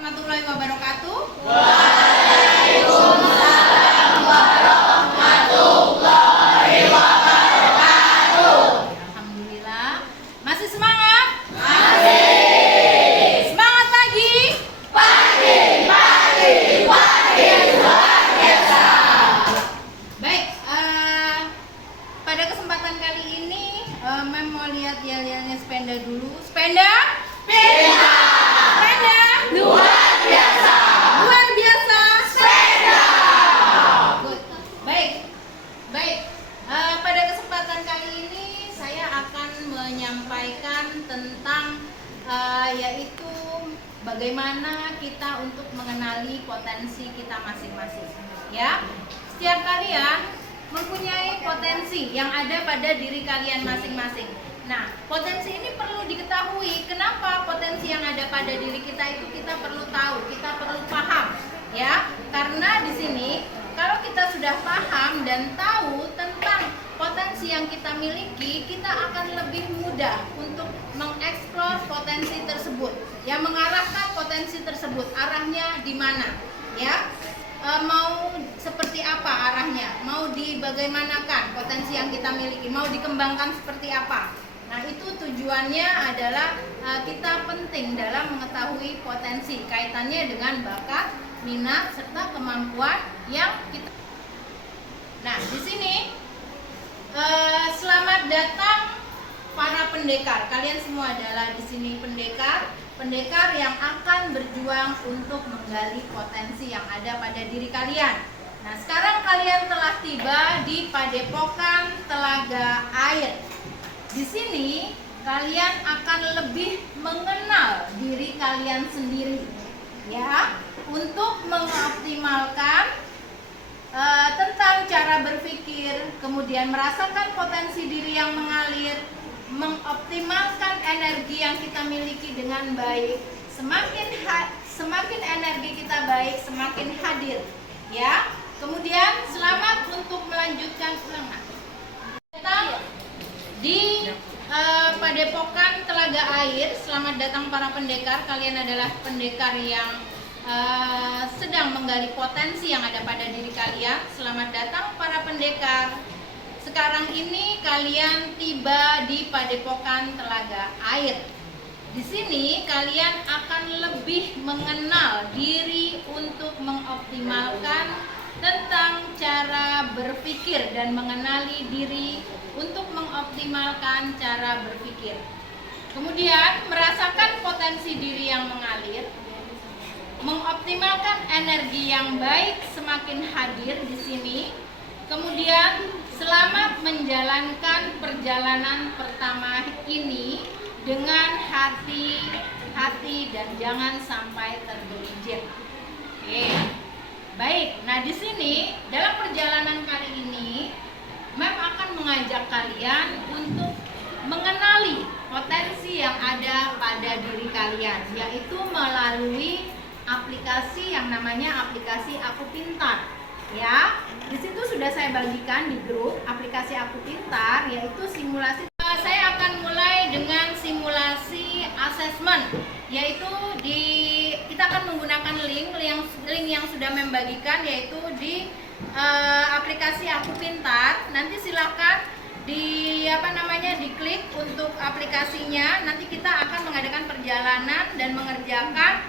Warahmatullahi wabarakatuh. Waalaikumsalam warahmatullahi wabarakatuh. Alhamdulillah. Masih semangat? Masih. Semangat pagi? Pagi luar biasa. Baik, pada kesempatan kali ini Mem mau lihat yel-yelnya Spenda dulu. Spenda? Spenda. Spenda? Luar biasa. Luar biasa. Spenda. Good. Baik. Pada kesempatan kali ini saya akan menyampaikan tentang yaitu bagaimana kita untuk mengenali potensi kita masing-masing. Ya, setiap kalian mempunyai potensi yang ada pada diri kalian masing-masing. Nah, potensi ini perlu diketahui. Kenapa potensi yang ada pada diri kita itu kita perlu tahu, kita perlu paham, ya? Karena di sini kalau kita sudah paham dan tahu tentang potensi yang kita miliki, kita akan lebih mudah untuk mengeksplor potensi tersebut, yang mengarahkan potensi tersebut, arahnya di mana, ya? Mau seperti apa arahnya, mau dibagaimanakan potensi yang kita miliki, mau dikembangkan seperti apa. Nah, itu tujuannya adalah kita penting dalam mengetahui potensi, kaitannya dengan bakat, minat, serta kemampuan yang kita. Nah, di sini selamat datang para pendekar. Kalian semua adalah di sini pendekar yang akan berjuang untuk menggali potensi yang ada pada diri kalian. Nah, sekarang kalian telah tiba di Padepokan Telaga Air. Di sini kalian akan lebih mengenal diri kalian sendiri, ya, untuk mengoptimalkan tentang cara berpikir, kemudian merasakan potensi diri yang mengalir, mengoptimalkan energi yang kita miliki dengan baik. Semakin energi kita baik, semakin hadir, ya. Kemudian selamat untuk melanjutkan ulangan. Di Padepokan Telaga Air, selamat datang para pendekar. Kalian adalah pendekar yang sedang menggali potensi yang ada pada diri kalian. Selamat datang para pendekar. Sekarang ini kalian tiba di Padepokan Telaga Air. Di sini kalian akan lebih mengenal diri untuk mengoptimalkan tentang cara berpikir dan mengenali diri untuk mengoptimalkan cara berpikir. Kemudian merasakan potensi diri yang mengalir, mengoptimalkan energi yang baik semakin hadir di sini. Kemudian selamat menjalankan perjalanan pertama ini dengan hati-hati dan jangan sampai tergelincir. Oke. Baik, nah di sini dalam perjalanan kali ini Mem akan mengajak kalian untuk mengenali potensi yang ada pada diri kalian, yaitu melalui aplikasi yang namanya aplikasi Aku Pintar. Ya, di situ sudah saya bagikan di grup aplikasi Aku Pintar, yaitu simulasi. Saya akan mulai dengan simulasi asesmen, yaitu kita akan menggunakan link yang sudah membagikan, yaitu di aplikasi Aku Pintar. Nanti silakan diklik untuk aplikasinya. Nanti kita akan mengadakan perjalanan dan mengerjakan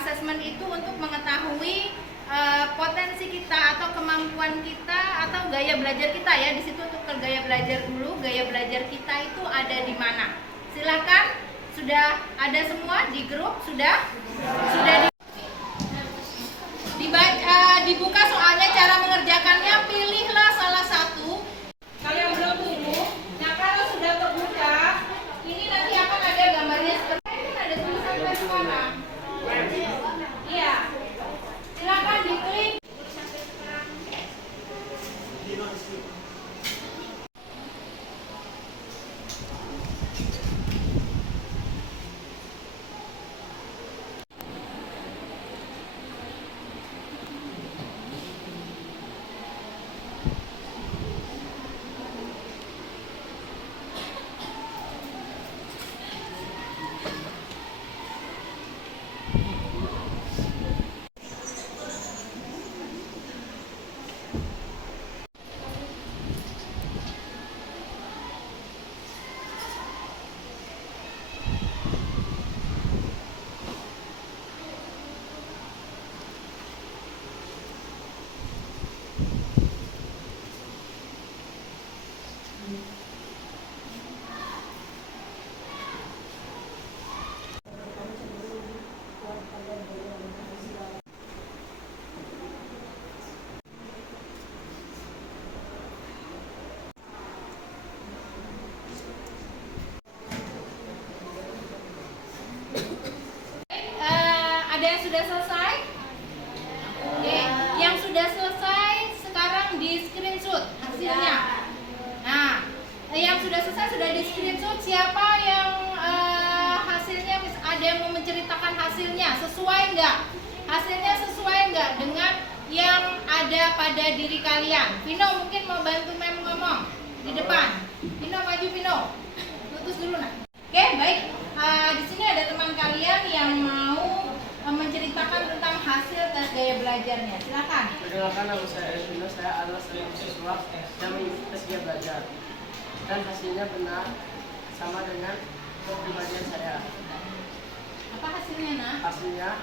asesmen itu untuk mengetahui potensi kita atau kemampuan kita atau gaya belajar kita, ya. Di situ untuk gaya belajar dulu, gaya belajar kita itu ada di mana. Silakan, sudah ada semua di grup, sudah dibuka soalnya, cara mengerjakannya pilihlah salah satu. Kalau yang belum tubuh, nah kalau sudah terbuka, ini nanti akan ada gambarnya seperti ini, ada tulisan tes sekarang. Iya, silakan diklik. sudah selesai? Oke, yang sudah selesai sekarang di screenshot hasilnya. Nah, yang sudah selesai sudah di screenshot. Siapa yang hasilnya ada yang mau menceritakan hasilnya sesuai nggak? Hasilnya sesuai nggak dengan yang ada pada diri kalian? Vino mungkin mau bantu Mem ngomong di depan. Vino maju, Vino. Putus dulu nak. Oke, baik. Di sini ada teman kalian yang mau menceritakan tentang hasil tes gaya belajarnya. Silakan. Perkenalkan, nama saya Elvino. Saya adalah seorang siswa yang mengikuti tes gaya belajar dan hasilnya benar sama dengan kepribadian saya. Apa hasilnya, nak? Hasilnya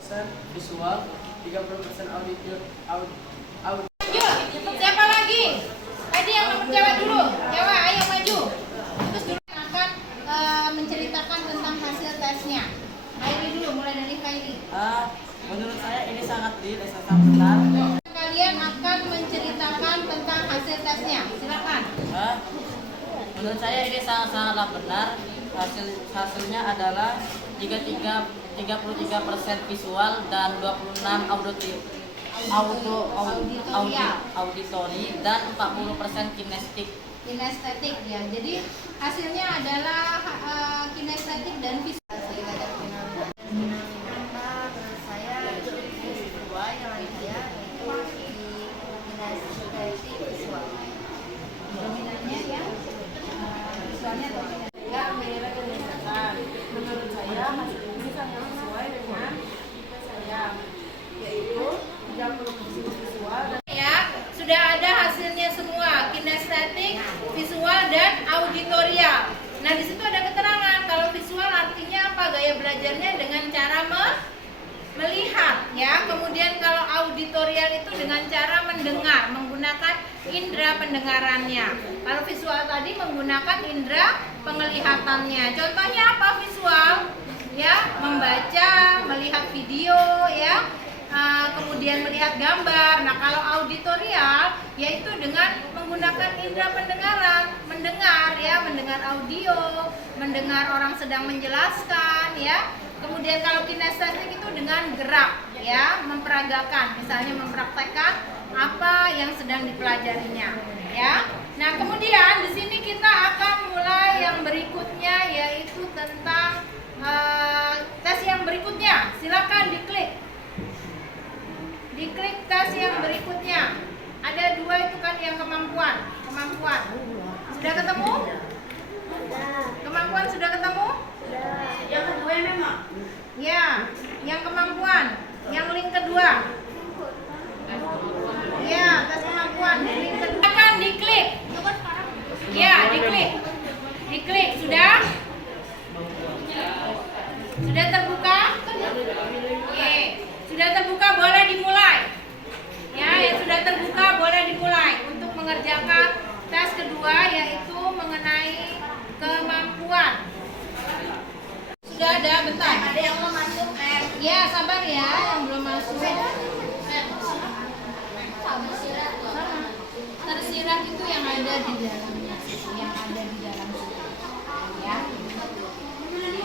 100% visual, 30% audio. Lanjut. Siapa lagi? Tadi yang nomor cewek dulu. Cewek, ayo maju. Terus dulu akan menceritakan tentang hasil tesnya. Kairi dulu, mulai dari Kairi. Menurut saya ini sangat benar. Kalian akan menceritakan tentang hasil tesnya. Silakan. Menurut saya ini sangat-sangatlah benar. Hasilnya adalah 33% visual dan 26 auditori dan 40% kinestetik. Kinestetik ya. Jadi hasilnya adalah kinestetik dan visual. Dominannya ya visualnya Menurut saya hasil ini sangat sesuai dengan tipe saya, yaitu 30% visual dan ya, sudah ada hasilnya semua, kinestetik, visual dan auditorial. Nah, di situ ada keterangan kalau visual artinya apa? Gaya belajarnya dengan cara melihat ya. Kemudian kalau auditorial itu dengan cara mendengar, menggunakan indera pendengarannya. Kalau visual tadi menggunakan indera penglihatannya. Contohnya apa visual? Ya, membaca, melihat video ya. Kemudian melihat gambar. Nah, kalau auditorial yaitu dengan menggunakan indera pendengaran, mendengar ya, mendengar audio, mendengar orang sedang menjelaskan ya. Kemudian kalau kinestetik itu dengan gerak ya, memperagakan, misalnya mempraktekkan apa yang sedang dipelajarinya ya. Nah, kemudian di sini kita akan mulai yang berikutnya yaitu tentang tes yang berikutnya. Silakan diklik. Diklik tes yang berikutnya. Ada dua itu kan yang kemampuan. Sudah ketemu? Kemampuan sudah ketemu? Yang kedua memang. Ya, yang kemampuan. Yang link kedua. Ya, tes kemampuan. Link kedua akan diklik. Ya, diklik. Diklik sudah? Sudah terbuka? Oke. Sudah terbuka, boleh dimulai. Ya, yang sudah terbuka boleh dimulai untuk mengerjakan tes kedua yaitu mengenai kemampuan. Sudah ada, bentar. Ada yang mau masuk, Ya, sabar ya, yang belum masuk. Tersirat itu yang ada di dalamnya, yang ada di dalam situ. Ya.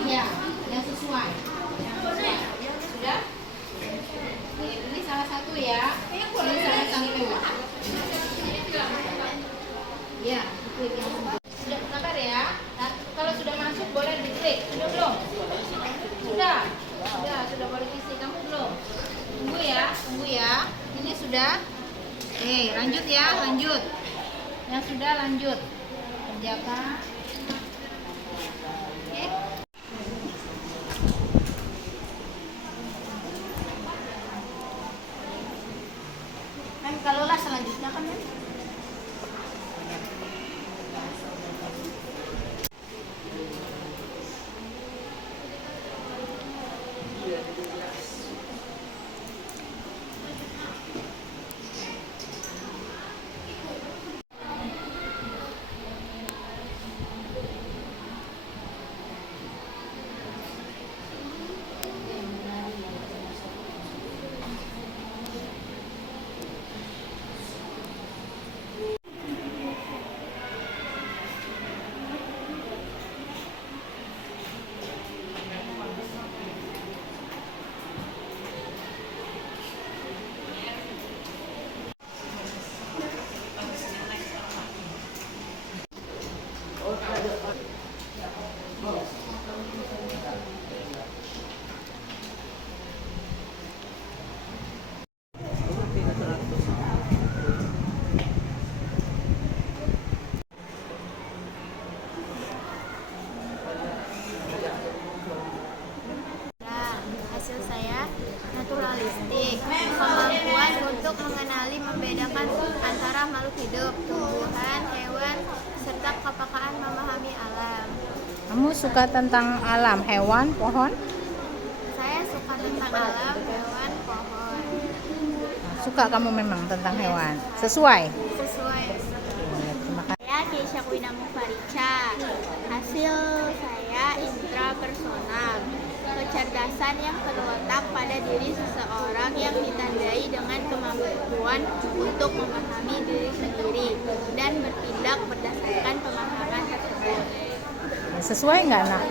Ya, yang sesuai. Sudah? Ini salah satu ya. Ini salah satu. Ya, klik yang sudah, sabar ya. Nah, kalau sudah masuk boleh diklik. Sudah belum? Sudah boleh isi. Kamu belum? Tunggu ya. Ini sudah. Lanjut ya, lanjut. Yang sudah lanjut. Kerjakan. Oke. Kan kalau lah selanjutnya kan ya. suka tentang alam, hewan, pohon? Saya suka tentang alam, hewan, pohon. Suka kamu memang tentang hewan. Sesuai. Sesuai. Terima kasih. Saya Keisha Kuina Mufarica. Hasil saya intrapersonal. Kecerdasan yang terletak pada diri seseorang yang ditandai dengan kemampuan untuk memahami diri sendiri dan bertindak berdasarkan pemahaman tersebut. Sesuai nggak, Nak?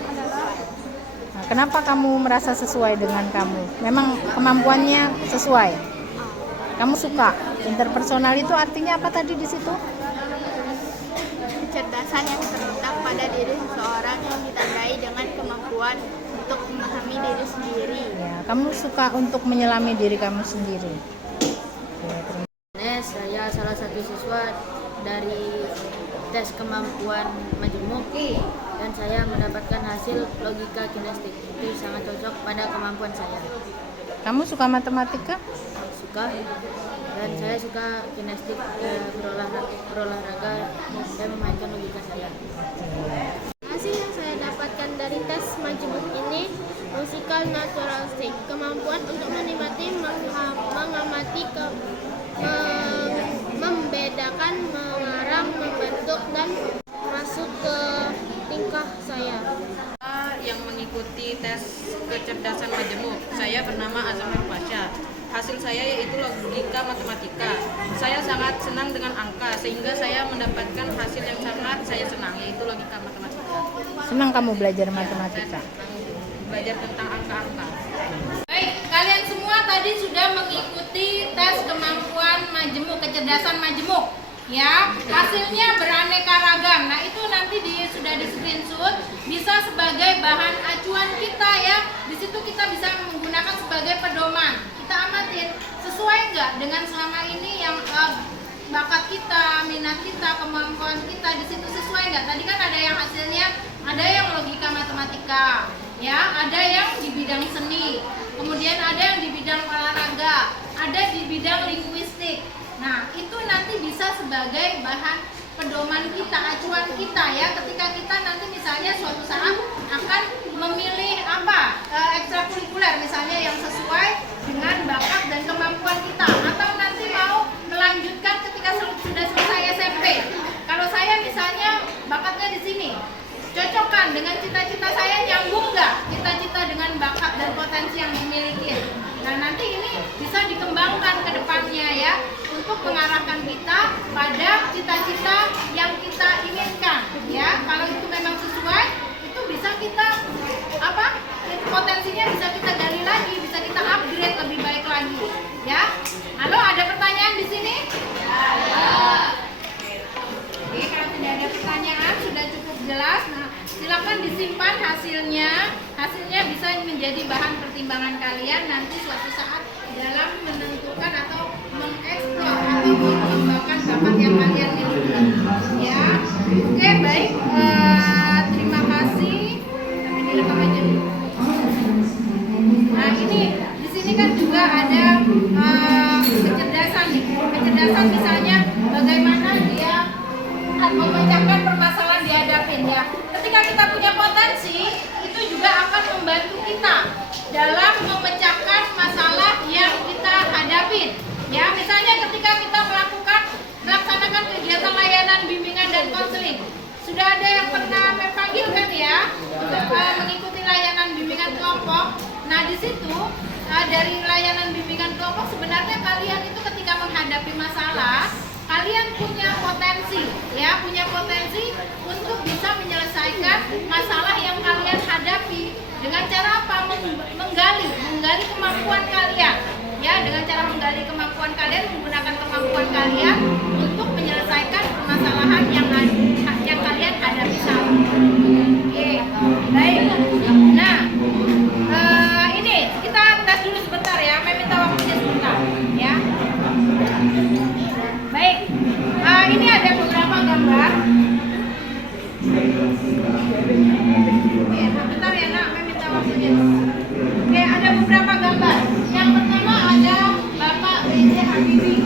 Nah, kenapa kamu merasa sesuai dengan kamu? Memang kemampuannya sesuai. Kamu suka. Interpersonal itu artinya apa tadi di situ? Kecerdasan yang terletak pada diri seseorang yang ditandai dengan kemampuan untuk memahami diri sendiri. Ya, kamu suka untuk menyelami diri kamu sendiri. Saya salah satu siswa dari tes kemampuan majemuk dan saya mendapatkan hasil logika kinestik. Itu sangat cocok pada kemampuan saya. Kamu suka matematika? Suka dan saya suka kinestik, berolahraga dan memainkan logika saya. Hasil yang saya dapatkan dari tes majemuk ini musikal naturalistik, kemampuan untuk menikmati, mengamati, membedakan, mengarang, membentuk dan masuk ke tingkah saya. Yang mengikuti tes kecerdasan majemuk. Saya bernama Azam Pasha. Hasil saya yaitu logika matematika. Saya sangat senang dengan angka sehingga saya mendapatkan hasil yang sangat saya senang yaitu logika matematika. Senang kamu belajar matematika? Belajar tentang angka-angka. Baik, kalian semua tadi sudah mengikuti tes kemampuan majemuk, kecerdasan majemuk. Ya, hasilnya beraneka ragam. Nah, itu nanti sudah di screenshot, bisa sebagai bahan acuan kita ya. Di situ kita bisa menggunakan sebagai pedoman. Kita amatin sesuai nggak dengan selama ini yang bakat kita, minat kita, kemampuan kita di situ sesuai nggak? Tadi kan ada yang hasilnya, ada yang logika matematika, ya, ada yang di bidang seni, kemudian ada yang di bidang olahraga, ada di bidang linguistik. Nah, itu nanti bisa sebagai bahan pedoman kita, acuan kita ya, ketika kita nanti misalnya suatu saat akan memilih apa ekstrakurikuler misalnya yang sesuai dengan bakat dan kemampuan kita, atau nanti mau melanjutkan ketika sudah selesai SMP. Kalau saya misalnya bakatnya di sini, cocokkan dengan cita-cita saya, nyambung nggak cita-cita dengan bakat dan potensi yang dimiliki. Nah, nanti ini bisa dikembangkan ke depannya ya, untuk mengarahkan kita pada cita-cita yang kita inginkan ya. Kalau itu memang sesuai, itu bisa kita potensinya bisa kita gali lagi, bisa kita upgrade lebih baik lagi ya. Halo, ada pertanyaan di sini? Ya. Oke, kalau tidak ada pertanyaan sudah cukup jelas. Nah, silakan disimpan hasilnya. Hasilnya bisa menjadi bahan pertimbangan kalian nanti suatu saat dalam menentukan atau mengeksplor atau mengembangkan bakat yang kalian miliki. Ya, oke, baik. Terima kasih. Tapi direkam aja dulu. Nah, ini di sini kan juga ada kecerdasan nih. Kecerdasan misalnya bagaimana dia memecahkan permasalahan dihadapin ya. Ketika kita punya potensi, itu juga akan membantu kita dalam memecahkan masalah yang kita hadapin. Ya, misalnya ketika kita melaksanakan kegiatan layanan bimbingan dan konseling, sudah ada yang pernah panggil kan ya untuk mengikuti layanan bimbingan kelompok. Nah, di situ dari layanan bimbingan kelompok sebenarnya kalian itu ketika menghadapi masalah, kalian punya potensi ya, punya potensi untuk bisa menyelesaikan masalah yang kalian hadapi dengan cara apa? Menggali kemampuan kalian ya, dengan cara menggali kemampuan kalian, menggunakan kemampuan kalian untuk menyelesaikan permasalahan yang kalian hadapi saat ini. Oke, baik. Nah, ini kita tes dulu sebentar ya, saya minta waktunya sebentar ya. Baik, ini ada beberapa gambar. Oke, sebentar ya nak, saya minta waktunya. Oke, ada beberapa gambar. Yang pertama ada Bapak B.J. Habibie.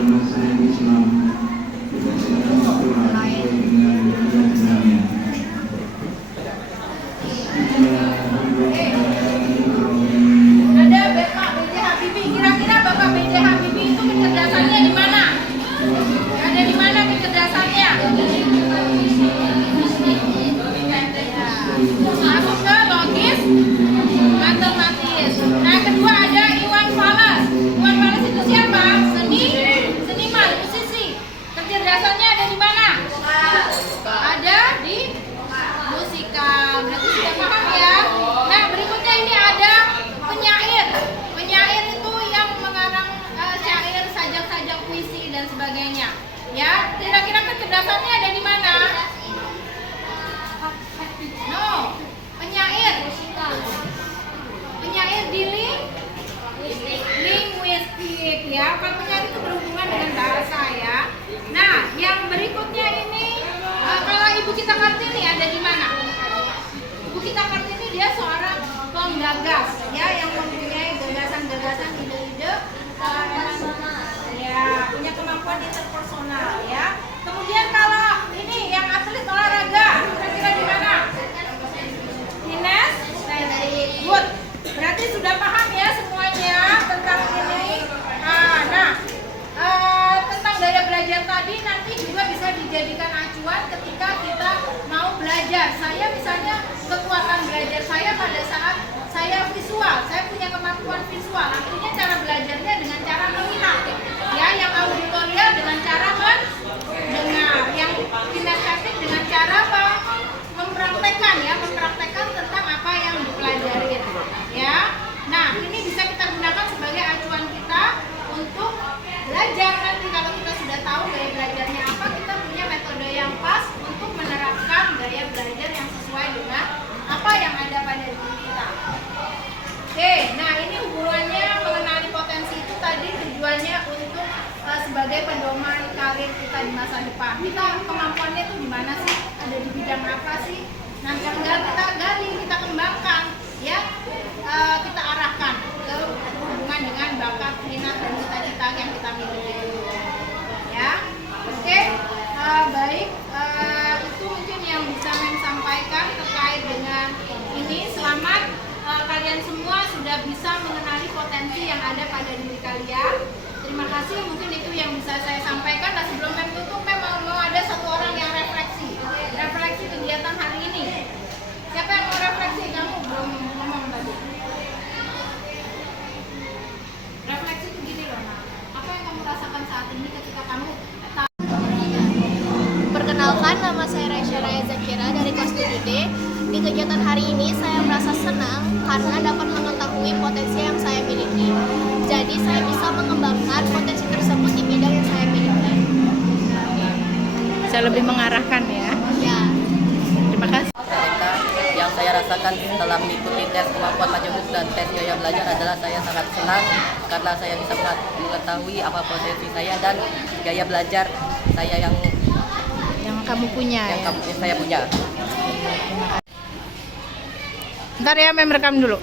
ya. Kan menyari itu berhubungan dengan bahasa ya. Nah, yang berikutnya ini kalau Ibu Kita Kartini ada di mana? Ibu Kita Kartini dia seorang penggagas ya, yang mempunyai gagasan-gagasan, ide-ide, ya, punya kemampuan interpersonal ya. Kemudian kalau ini yang atlet olahraga, kira-kira di mana? Ines, good. Berarti sudah paham ya semuanya tentang ini. Tentang gaya belajar tadi nanti juga bisa dijadikan acuan ketika kita mau belajar. Saya misalnya kekuatan belajar saya pada saat saya visual, saya punya kemampuan visual. Artinya cara belajarnya dengan cara melihat, ya, yang auditorial dengan cara mendengar, yang kinestetik dengan cara mempraktekkan ya, mempraktekkan tentang apa yang dipelajari ya. Nah, ini bisa kita gunakan sebagai acuan kita untuk belajar. Nanti kalau kita sudah tahu gaya belajarnya apa, kita punya metode yang pas untuk menerapkan gaya belajar yang sesuai dengan apa yang ada pada diri kita. Oke, nah ini hubungannya mengenali potensi itu tadi tujuannya untuk sebagai pedoman karir kita di masa depan. Kita kemampuannya itu di mana sih? Ada di bidang apa sih? Nah, yang kita gali, kita kembangkan, ya, kita arahkan ke hubungan dengan bakat, minat, dan cita-cita yang kita miliki. Ya, oke, baik. Itu mungkin yang bisa saya sampaikan terkait dengan ini. Selamat, kalian semua sudah bisa mengenali potensi yang ada pada diri kalian. Terima kasih, mungkin itu yang bisa saya sampaikan. Dan sebelum saya tutup, mau ada satu orang yang refleksi kegiatan hari ini. Siapa yang mau refleksi? Kamu belum ngomong tadi. Refleksi itu gini loh, apa yang kamu rasakan saat ini ketika kamu Perkenalkan, nama saya Raisya Raya Zakira dari kelas 7D. Di kegiatan hari ini saya merasa senang karena dapat mengetahui potensi yang saya miliki. Jadi saya bisa mengembangkan potensi tersebut di bidang yang saya miliki. saya lebih mengarahkan ya. Ya. Terima kasih. Yang saya rasakan setelah mengikuti tes kemampuan majemuk dan tes gaya belajar adalah saya sangat senang karena saya bisa mengetahui apa potensi saya dan gaya belajar saya yang Kamu punya ya. saya punya. Ntar ya, merekam dulu.